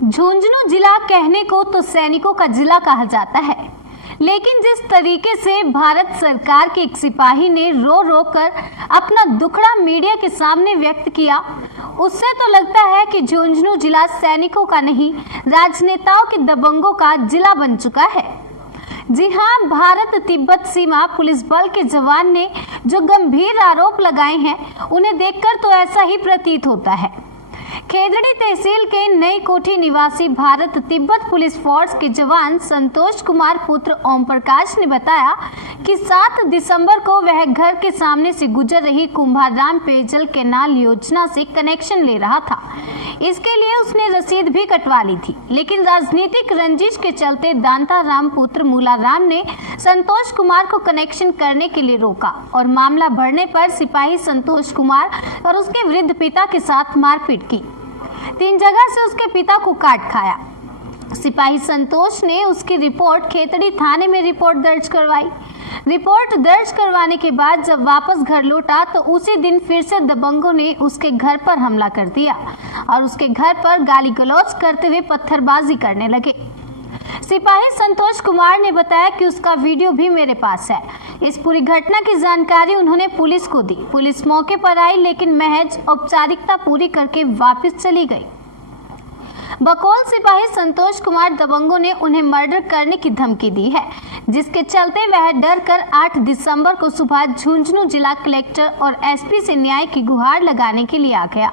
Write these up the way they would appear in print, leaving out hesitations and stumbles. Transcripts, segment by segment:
झुंझुनू जिला कहने को तो सैनिकों का जिला कहा जाता है, लेकिन जिस तरीके से भारत सरकार के एक सिपाही ने रो रो कर अपना दुखड़ा मीडिया के सामने व्यक्त किया, उससे तो लगता है कि झुंझुनू जिला सैनिकों का नहीं, राजनेताओं के दबंगों का जिला बन चुका है। जी हां, भारत तिब्बत सीमा पुलिस बल के जवान ने जो गंभीर आरोप लगाए हैं, उन्हें देखकर तो ऐसा ही प्रतीत होता है। खेजड़ी तहसील के नई कोठी निवासी भारत तिब्बत पुलिस फोर्स के जवान संतोष कुमार पुत्र ओम प्रकाश ने बताया कि 7 दिसंबर को वह घर के सामने से गुजर रही कुंभाराम पेयजल कैनाल योजना से कनेक्शन ले रहा था। इसके लिए उसने रसीद भी कटवा ली थी, लेकिन राजनीतिक रंजिश के चलते दांता राम पुत्र मूलाराम ने संतोष कुमार को कनेक्शन करने के लिए रोका और मामला बढ़ने पर सिपाही संतोष कुमार और उसके वृद्ध पिता के साथ मारपीट की। 3 जगह से उसके पिता को काट खाया। सिपाही संतोष ने उसकी रिपोर्ट खेतड़ी थाने में रिपोर्ट दर्ज करवाई। रिपोर्ट दर्ज करवाने के बाद जब वापस घर लौटा तो उसी दिन फिर से दबंगों ने उसके घर पर हमला कर दिया और उसके घर पर गाली गलौज करते हुए पत्थरबाजी करने लगे। सिपाही संतोष कुमार ने बताया कि उसका वीडियो भी मेरे पास है। इस पूरी घटना की जानकारी उन्होंने पुलिस को दी। पुलिस मौके पर आई, लेकिन महज औपचारिकता पूरी करके वापस चली गई। बकौल सिपाही संतोष कुमार, दबंगों ने उन्हें मर्डर करने की धमकी दी है, जिसके चलते वह डर कर 8 दिसंबर को सुबह झुंझुनू जिला कलेक्टर और एसपी से न्याय की गुहार लगाने के लिए आ गया,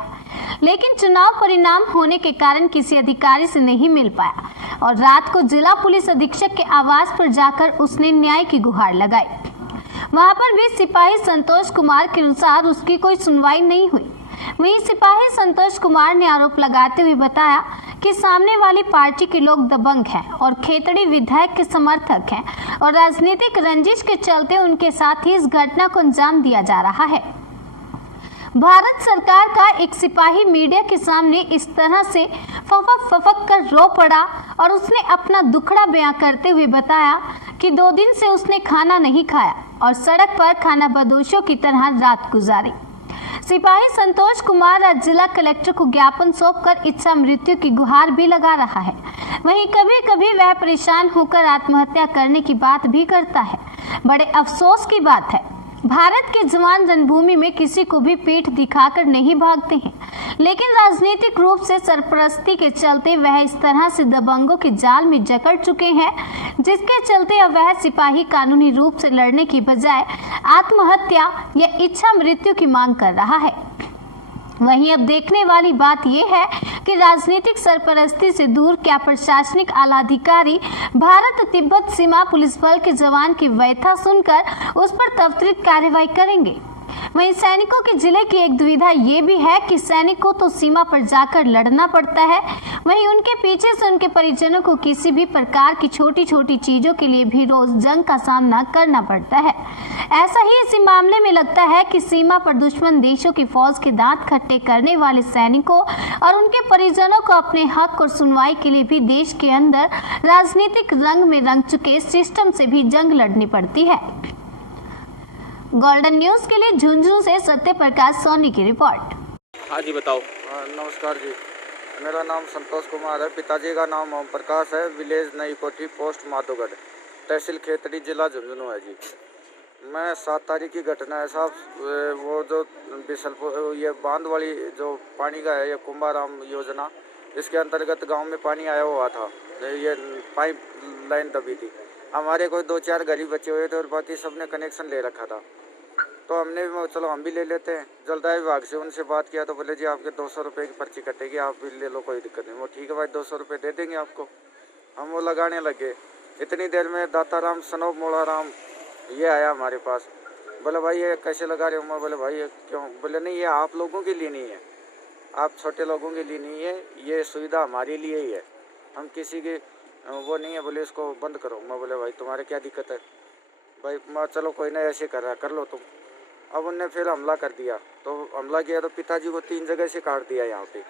लेकिन चुनाव परिणाम होने के कारण किसी अधिकारी से नहीं मिल पाया और रात को जिला पुलिस अधीक्षक के आवास पर जाकर उसने न्याय की गुहार लगाई। वहां पर भी सिपाही संतोष कुमार के अनुसार उसकी कोई सुनवाई नहीं हुई। वहीं सिपाही संतोष कुमार ने आरोप लगाते हुए बताया कि सामने वाली पार्टी के लोग दबंग हैं और खेतड़ी विधायक के समर्थक हैं और राजनीतिक रंजिश के चलते उनके साथ ही इस घटना को अंजाम दिया जा रहा है। भारत सरकार का एक सिपाही मीडिया के सामने इस तरह से फफक कर रो पड़ा और उसने अपना दुखड़ा बयां करते हुए बताया कि 2 दिन से उसने खाना नहीं खाया और सड़क पर खाना बदोशों की तरह रात गुजारी। सिपाही संतोष कुमार आज जिला कलेक्टर को ज्ञापन सौंपकर इच्छा मृत्यु की गुहार भी लगा रहा है। वहीं कभी कभी वह परेशान होकर आत्महत्या करने की बात भी करता है। बड़े अफसोस की बात है, भारत के जवान रणभूमि में किसी को भी पीठ दिखाकर नहीं भागते हैं, लेकिन राजनीतिक रूप से सरपरस्ती के चलते वह इस तरह से दबंगों के जाल में जकड़ चुके हैं, जिसके चलते अब वह सिपाही कानूनी रूप से लड़ने की बजाय आत्महत्या या इच्छा मृत्यु की मांग कर रहा है। वहीं अब देखने वाली बात यह है कि राजनीतिक सरपरस्ती से दूर क्या प्रशासनिक आला अधिकारी भारत तिब्बत सीमा पुलिस बल के जवान की व्यथा सुनकर उस पर त्वरित कार्रवाई करेंगे। वहीं सैनिकों के जिले की एक दुविधा ये भी है कि सैनिक को तो सीमा पर जाकर लड़ना पड़ता है, वहीं उनके पीछे से उनके परिजनों को किसी भी प्रकार की छोटी छोटी चीजों के लिए भी रोज जंग का सामना करना पड़ता है। ऐसा ही इसी मामले में लगता है कि सीमा पर दुश्मन देशों की फौज के दांत खट्टे करने वाले सैनिकों और उनके परिजनों को अपने हक और सुनवाई के लिए भी देश के अंदर राजनीतिक रंग में रंग चुके सिस्टम से भी जंग लड़नी पड़ती है। गोल्डन न्यूज के लिए झुंझुनू से सत्य प्रकाश सोनी की रिपोर्ट। हाँ जी, बताओ। नमस्कार जी, मेरा नाम संतोष कुमार है। पिताजी का नाम ओम प्रकाश है। विलेज नई कोठी, पोस्ट माधोगढ़, तहसील खेतड़ी, जिला झुंझुनू है जी। मैं 7 तारीख की घटना है साहब, वो जो बिसलपुर ये बांध वाली जो पानी का है, ये कुंभाराम योजना, इसके अंतर्गत गांव में पानी आया हुआ था। ये पाइप लाइन दबी थी। हमारे कोई 2-4 गरीब बच्चे हुए थे और बाकी सबने कनेक्शन ले रखा था, तो हमने चलो हम भी ले लेते हैं। जलदाय विभाग से उनसे बात किया तो बोले जी आपके 200 रुपये की पर्ची कटेगी, आप भी ले लो, कोई दिक्कत नहीं। वो ठीक है भाई, 200 रुपये दे देंगे आपको। हम वो लगाने लगे। इतनी देर में दाताराम सनोब मोलाराम ये आया हमारे पास। बोले भाई ये कैसे लगा रहे हो? मैं बोले भाई ये क्यों? बोले नहीं, ये आप लोगों के लिए नहीं है, आप छोटे लोगों के लिए नहीं है, ये सुविधा हमारे लिए ही है, हम किसी की वो नहीं है। बोले इसको बंद करो। मैं बोले भाई तुम्हारे क्या दिक्कत है भाई? मैं चलो कोई ना, ऐसे कर लो तुम। अब उनने फिर हमला कर दिया। तो हमला किया तो पिताजी को 3 जगह से काट दिया यहाँ पे,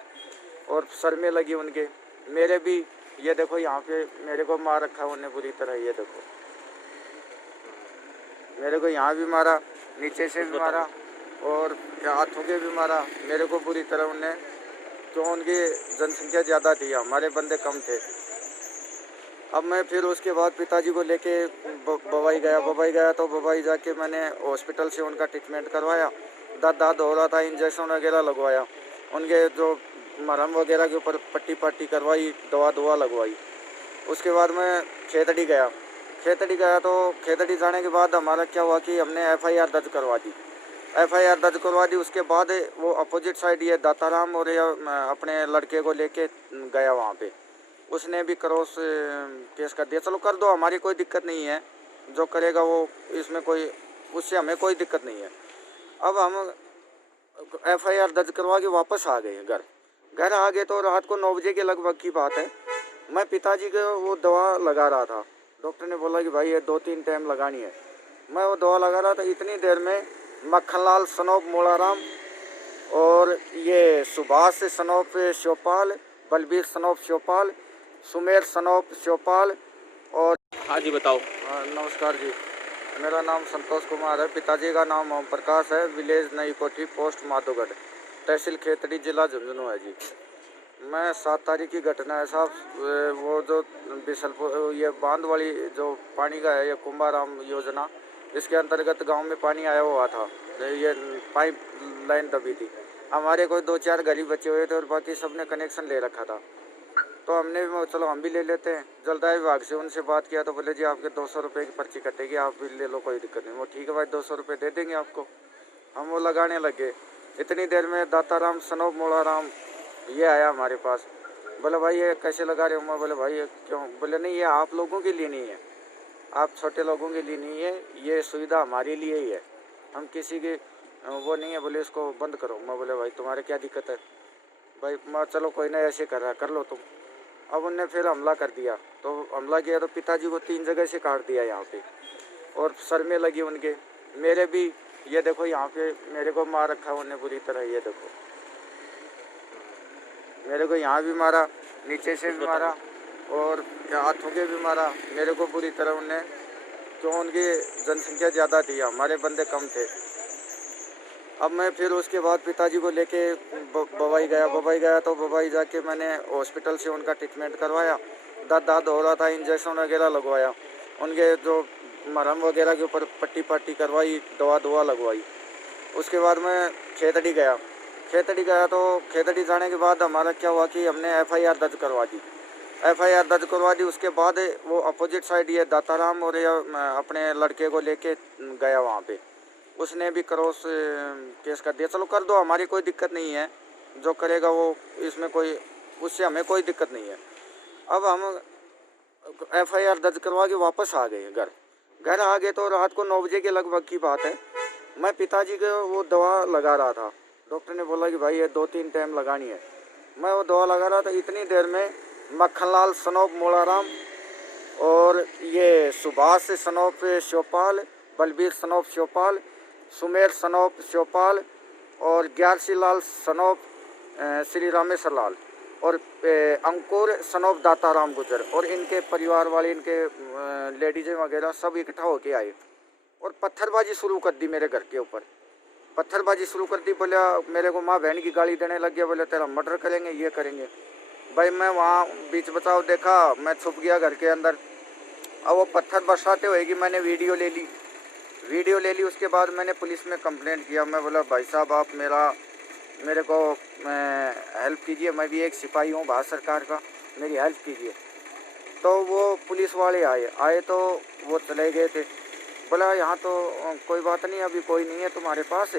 और सर में लगी उनके, मेरे भी। ये देखो यहाँ पे मेरे को मार रखा उन्होंने बुरी तरह। ये देखो मेरे को यहाँ भी मारा, नीचे से भी मारा और हाथों के भी मारा। मेरे को बुरी तरह उन्होंने क्यों उनकी जनसंख्या ज़्यादा थी, हमारे बंदे कम थे। अब मैं फिर उसके बाद पिताजी को लेके बम्बई गया तो बम्बई जाके मैंने हॉस्पिटल से उनका ट्रीटमेंट करवाया। दर्द हो रहा था, इंजेक्शन वगैरह लगवाया, उनके जो मरहम वगैरह के ऊपर पट्टी करवाई, दवा लगवाई। उसके बाद मैं खेतड़ी गया तो खेतड़ी जाने के बाद हमारा क्या हुआ कि हमने FIR दर्ज करवा दी। उसके बाद वो अपोजिट साइड ये दाताराम और ये अपने लड़के को लेके गया वहाँ पे, उसने भी क्रॉस केस कर दिया। चलो कर दो, हमारी कोई दिक्कत नहीं है, जो करेगा वो, इसमें कोई, उससे हमें कोई दिक्कत नहीं है। अब हम FIR दर्ज करवा के वापस आ गए घर आ गए तो रात को 9 बजे के लगभग की बात है। मैं पिताजी को वो दवा लगा रहा था, डॉक्टर ने बोला कि भाई ये 2-3 टाइम लगानी है। मैं वो दवा लगा रहा था, इतनी देर में मक्खनलाल सनोप मोलाराम और ये सुभाष सनोप शिवपाल, बलबीर सनोप शिवपाल, सुमेर सनोप शिवपाल और हाँ जी बताओ। नमस्कार जी, मेरा नाम संतोष कुमार है, पिताजी का नाम ओम प्रकाश है, विलेज नई कोठी, पोस्ट माधोगढ़, तहसील खेतड़ी, जिला झुंझुनू है जी। मैं 7 तारीख की घटना है साहब, वो जो बिसलपुर ये बांध वाली जो पानी का है, ये कुंभाराम योजना, इसके अंतर्गत गांव में पानी आया हुआ था, ये पाइप लाइन दबी थी। हमारे कोई 2-4 गरीब बच्चे हुए थे और बाकी सबने कनेक्शन ले रखा था, तो हमने चलो हम भी ले लेते हैं। जलदाय विभाग से उनसे बात किया तो बोले जी आपके 200 रुपये की पर्ची कटेगी, आप भी ले लो, कोई दिक्कत नहीं। वो ठीक है भाई 200 रुपये दे देंगे आपको। हम वो लगाने लगे, इतनी देर में दाताराम सनोप मोलाराम ये आया हमारे पास, बोले भाई ये कैसे लगा रहे हो? मैं बोले भाई ये क्यों? बोले नहीं, ये आप लोगों के लिए नहीं है, आप छोटे लोगों के लिए नहीं है, ये सुविधा हमारे लिए ही है, हम किसी की वो नहीं है। बोले इसको बंद करो। मैं बोले भाई तुम्हारे क्या दिक्कत है भाई? मैं चलो कोई ना, ऐसे कर रहा कर लो तुम। अब उनने फिर हमला कर दिया, तो हमला किया तो पिताजी को 3 जगह से काट दिया यहाँ पे, और सर में लगी उनके, मेरे भी, ये देखो यहाँ पे मेरे को मार रखा है उन्हें बुरी तरह, ये देखो मेरे को यहाँ भी मारा, नीचे से भी मारा और हाथों के भी मारा, मेरे को बुरी तरह उन्हें, क्यों उनकी जनसंख्या ज़्यादा थी, हमारे बंदे कम थे। अब मैं फिर उसके बाद पिताजी को लेके बम्बई गया तो बम्बई जाके मैंने हॉस्पिटल से उनका ट्रीटमेंट करवाया। दर्द हो रहा था, इंजेक्शन वगैरह लगवाया, उनके जो मरहम वगैरह के ऊपर पट्टी करवाई, दवा लगवाई। उसके बाद मैं खेतड़ी गया तो खेतड़ी जाने के बाद हमारा क्या हुआ कि हमने FIR दर्ज करवा दी। उसके बाद वो अपोजिट साइड ये दाताराम और ये अपने लड़के को लेके गया वहाँ पे, उसने भी क्रॉस केस कर दिया। चलो कर दो, हमारी कोई दिक्कत नहीं है, जो करेगा वो, इसमें कोई, उससे हमें कोई दिक्कत नहीं है। अब हम FIR दर्ज करवा के वापस आ गए घर आ गए तो रात को 9 बजे के लगभग की बात है। मैं पिताजी को वो दवा लगा रहा था, डॉक्टर ने बोला कि भाई ये 2-3 टाइम लगानी है। मैं वो दवा लगा रहा था, इतनी देर में मक्खनलाल सनोप मोलाराम और ये सुभाष सनोप शिवपाल, बलबीर सनोप शिवपाल, सुमेर सनोप शिवपाल और ग्यारसीलाल सनोप श्री रामेश्वर लाल और अंकुर सनोप दाताराम गुजर और इनके परिवार वाले, इनके लेडीजें वगैरह सब इकट्ठा होके आए और पत्थरबाजी शुरू कर दी मेरे घर के ऊपर। बोले मेरे को माँ बहन की गाली देने लग गया, बोले तेरा मर्डर करेंगे, ये करेंगे। भाई मैं वहाँ बीच बचाव देखा, मैं छुप गया घर के अंदर। अब वो पत्थर बरसाते हुए कि मैंने वीडियो ले ली। उसके बाद मैंने पुलिस में कंप्लेंट किया। मैं बोला भाई साहब आप मेरे को हेल्प कीजिए, मैं भी एक सिपाही हूँ भारत सरकार का, मेरी हेल्प कीजिए। तो वो पुलिस वाले आए तो वो चले गए थे। बोला यहाँ तो कोई बात नहीं, अभी कोई नहीं है तुम्हारे पास।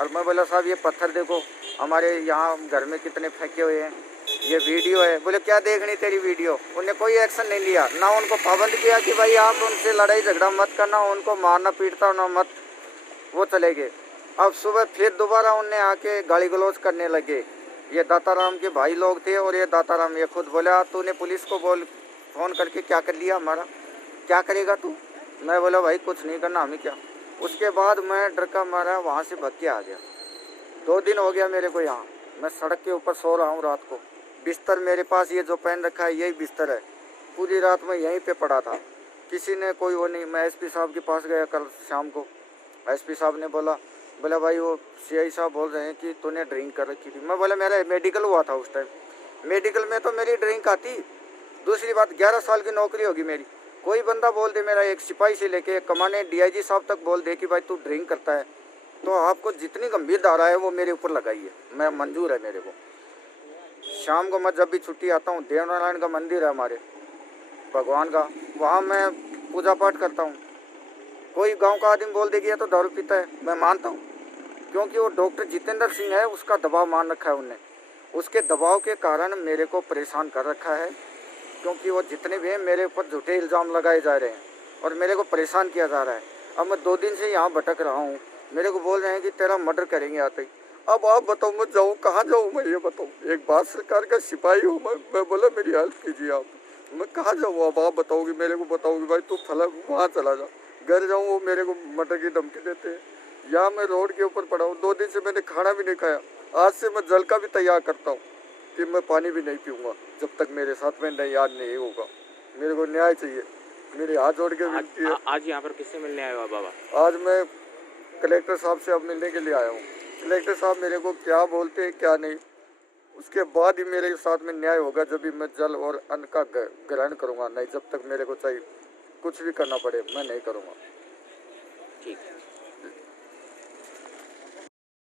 और मैं बोला साहब ये पत्थर देखो, हमारे यहाँ घर में कितने फेंके हुए हैं, ये वीडियो है। बोले क्या देखनी तेरी वीडियो? उन्हें कोई एक्शन नहीं लिया, ना उनको पाबंद किया कि भाई आप उनसे लड़ाई झगड़ा मत करना, उनको मारना पीटता ना मत। वो चले गए। अब सुबह फिर दोबारा उनने आके गाली गलौज करने लगे। ये दाताराम के भाई लोग थे और ये दाताराम ये खुद बोला तूने पुलिस को फ़ोन करके क्या कर लिया हमारा, क्या करेगा तू? मैं बोला भाई कुछ नहीं करना, हमें क्या। उसके बाद मैं डर का मारा वहाँ से भाग के आ गया। 2 दिन हो गया मेरे को यहाँ, मैं सड़क के ऊपर सो रहा हूँ रात को। बिस्तर मेरे पास ये जो पहन रखा है यही बिस्तर है, पूरी रात मैं यहीं पे पड़ा था। किसी ने कोई वो नहीं। मैं SP साहब के पास गया कल शाम को, SP साहब ने बोला बोला भाई वो सीआई साहब बोल रहे हैं कि तूने ड्रिंक कर रखी थी। मैं बोला मेरा मेडिकल हुआ था उस टाइम, मेडिकल में तो मेरी ड्रिंक आती। दूसरी बात 11 साल की नौकरी होगी मेरी, कोई बंदा बोल दे, मेरा एक सिपाही से लेके कमाने डीआईजी साहब तक बोल दे कि भाई तू ड्रिंक करता है, तो आपको जितनी गंभीर धारा है वो मेरे ऊपर लगाइए, मैं मंजूर है मेरे को। शाम को मैं जब भी छुट्टी आता हूँ, देवनारायण का मंदिर है हमारे भगवान का, वहाँ मैं पूजा पाठ करता हूँ। कोई गांव का आदमी बोल देगी तो दारू पीता है, मैं मानता हूँ, क्योंकि वो डॉक्टर जितेंद्र सिंह है, उसका दबाव मान रखा है उनने, उसके दबाव के कारण मेरे को परेशान कर रखा है। क्योंकि वो जितने भी हैं मेरे ऊपर झूठे इल्ज़ाम लगाए जा रहे हैं और मेरे को परेशान किया जा रहा है। अब मैं 2 दिन से यहाँ भटक रहा हूँ, मेरे को बोल रहे हैं कि तेरा मर्डर करेंगे आते ही। अब आप बताओ मैं जाऊँ कहाँ जाऊँ, मैं ये बताऊँ, एक भारत सरकार का सिपाही हूँ मैं बोला मेरी हेल्प कीजिए आप, मैं कहाँ जाऊँ। अब आप बताओगे, मेरे को बताओगे भाई तू फला वहाँ चला जा, घर जाऊँ वो मेरे को मर्डर की धमकी देते हैं। यहाँ मैं रोड के ऊपर पड़ा हूँ, 2 दिन से मैंने खाना भी नहीं खाया। आज से मैं जल का भी तैयार करता हूँ कि मैं पानी भी नहीं पीऊँगा जब तक मेरे साथ में याद नहीं होगा। मेरे को न्याय चाहिए, मेरे हाथ जोड़ के विनती है। आज यहाँ पर किससे मिलने आए हो बाबा? आज मैं कलेक्टर साहब से अब मिलने के लिए आया हूँ। कलेक्टर साहब मेरे को क्या बोलते हैं क्या नहीं, उसके बाद ही मेरे साथ में न्याय होगा, जब भी मैं जल और अन्न का ग्रहण करूँगा। नहीं जब तक मेरे को चाहिए कुछ भी करना पड़े मैं नहीं करूँगा। ठीक है।